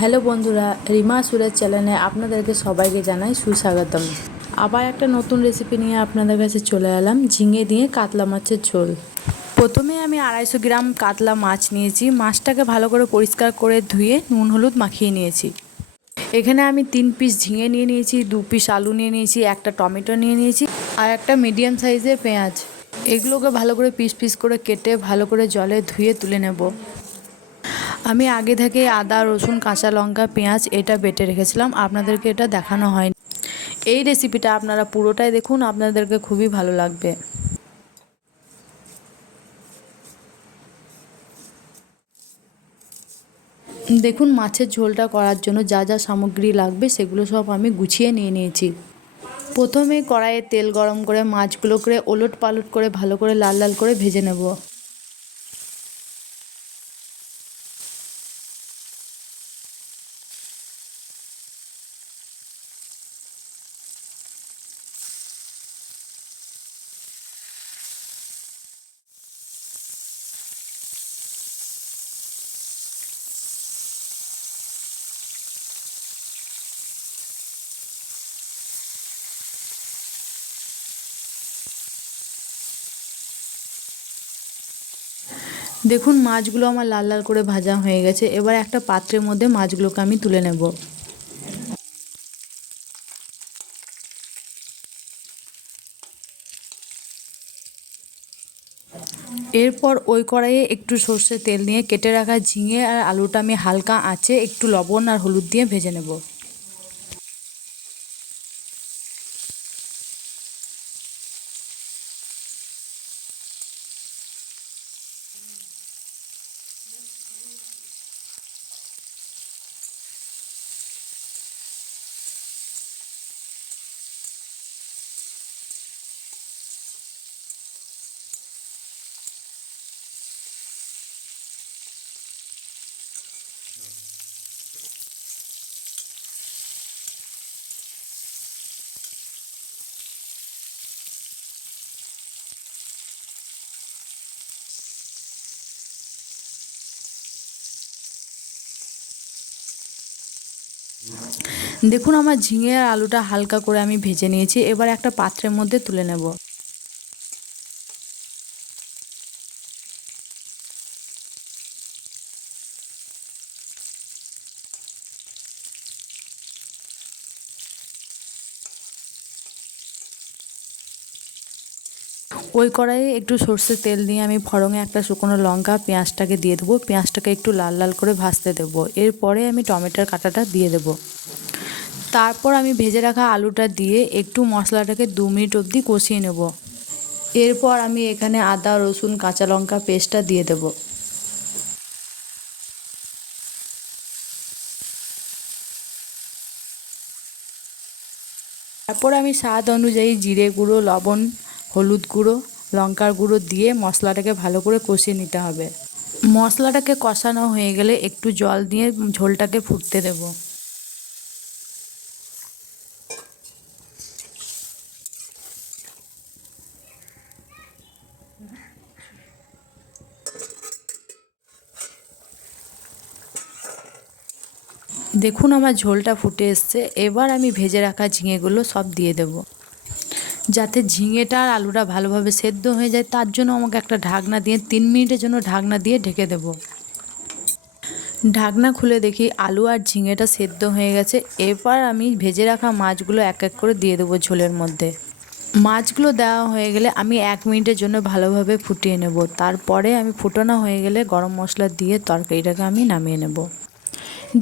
Hello বন্ধুরা, রিমা সুরের চ্যানেলে আপনাদেরকে সবাইকে জানাই সুস্বাগতম। আবার একটা নতুন রেসিপি নিয়ে আপনাদের কাছে চলে এলাম, ঝিঙে দিয়ে কাতলা মাছের ঝোল। প্রথমে আমি 250 গ্রাম কাতলা মাছ নিয়েছি। মাছটাকে ভালো করে পরিষ্কার করে ধুয়ে নুন হলুদ মাখিয়ে নিয়েছি। এখানে আমি 3 পিস ঝিঙে নিয়ে নিয়েছি, 2 পিস আলু নিয়ে নিয়েছি, একটা টমেটো নিয়ে নিয়েছি আর একটা মিডিয়াম সাইজের পেঁয়াজ। এগুলোকে ভালো করে পিস পিস করে কেটে ভালো করে জলে ধুয়ে তুলে নেব। আমি আগে থেকে আদা রসুন কাঁচা লঙ্কা পেঁয়াজ এটা বেটে রেখেছিলাম, আপনাদেরকে এটা দেখানো হয়নি। এই রেসিপিটা আপনারা পুরোটাই দেখুন, আপনাদেরকে খুবই ভালো লাগবে। দেখুন, মাছের ঝোলটা করার জন্য যা যা সামগ্রী লাগবে সেগুলো সব আমি গুছিয়ে নিয়ে নিয়েছি। প্রথমে কড়াইয়ে তেল গরম করে মাছগুলোকে ওলট পালট করে ভালো করে লাল লাল করে ভেজে নেব। দেখুন, মাছগুলো আমার লাল লাল করে ভাজা হয়ে গেছে। এবার একটা পাত্রের মধ্যে মাছগুলোকে আমি তুলে নেব। এরপর ওই কড়াইয়ে একটু সর্ষের তেল নিয়ে কেটে রাখা ঝিঙে আর আলুটা আমি হালকা আঁচে একটু লবণ আর হলুদ দিয়ে ভেজে নেব। দেখুন, আমার ঝিঙে আর আলুটা হালকা করে আমি ভেজে নিয়েছি। এবার একটা পাত্রের মধ্যে তুলে নেব। ওই কড়াইয়ে একটু সর্ষের তেল দিয়ে আমি ফড়ঙে একটা শুকনো লঙ্কা পেঁয়াজটাকে দিয়ে দেবো। পেঁয়াজটাকে একটু লাল লাল করে ভাজতে দেবো। এরপরে আমি টমেটোর কাঁটাটা দিয়ে দেবো। তারপর আমি ভেজে রাখা আলুটা দিয়ে একটু মশলাটাকে 2 মিনিট অবধি কষিয়ে নেব। এরপর আমি এখানে আদা রসুন কাঁচা লঙ্কা পেস্টটা দিয়ে দেব। তারপর আমি স্বাদ অনুযায়ী জিরে গুঁড়ো লবণ হলুদ গুঁড়ো লঙ্কার গুঁড়ো দিয়ে মশলাটাকে ভালো করে কষিয়ে নিতে হবে। মশলাটাকে কষানো হয়ে গেলে একটু জল দিয়ে ঝোলটাকে ফুটতে দেব। দেখুন, আমার ঝোলটা ফুটে এসছে। এবার আমি ভেজে রাখা ঝিঙেগুলো সব দিয়ে দেব। যাতে ঝিঙেটা আর আলুটা ভালোভাবে সেদ্ধ হয়ে যায় তার জন্য আমাকে একটা ঢাকনা দিয়ে 3 মিনিটের জন্য ঢাকনা দিয়ে ঢেকে দেব। ঢাকনা খুলে দেখি আলু আর ঝিঙেটা সেদ্ধ হয়ে গেছে। এবার আমি ভেজে রাখা মাছগুলো এক এক করে দিয়ে দেবো ঝোলের মধ্যে। মাছগুলো দেওয়া হয়ে গেলে আমি 1 মিনিটের জন্য ভালোভাবে ফুটিয়ে নেব। তারপরে আমি ফুটানো হয়ে গেলে গরম মশলা দিয়ে তরকারিটাকে আমি নামিয়ে নেব।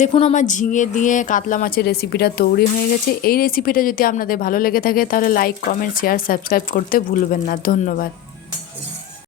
দেখুন, আমার ঝিঙে দিয়ে কাতলা মাছের রেসিপিটা তৈরি হয়ে গেছে। এই রেসিপিটা যদি আপনাদের ভালো লেগে থাকে তাহলে লাইক কমেন্ট শেয়ার সাবস্ক্রাইব করতে ভুলবেন না। ধন্যবাদ।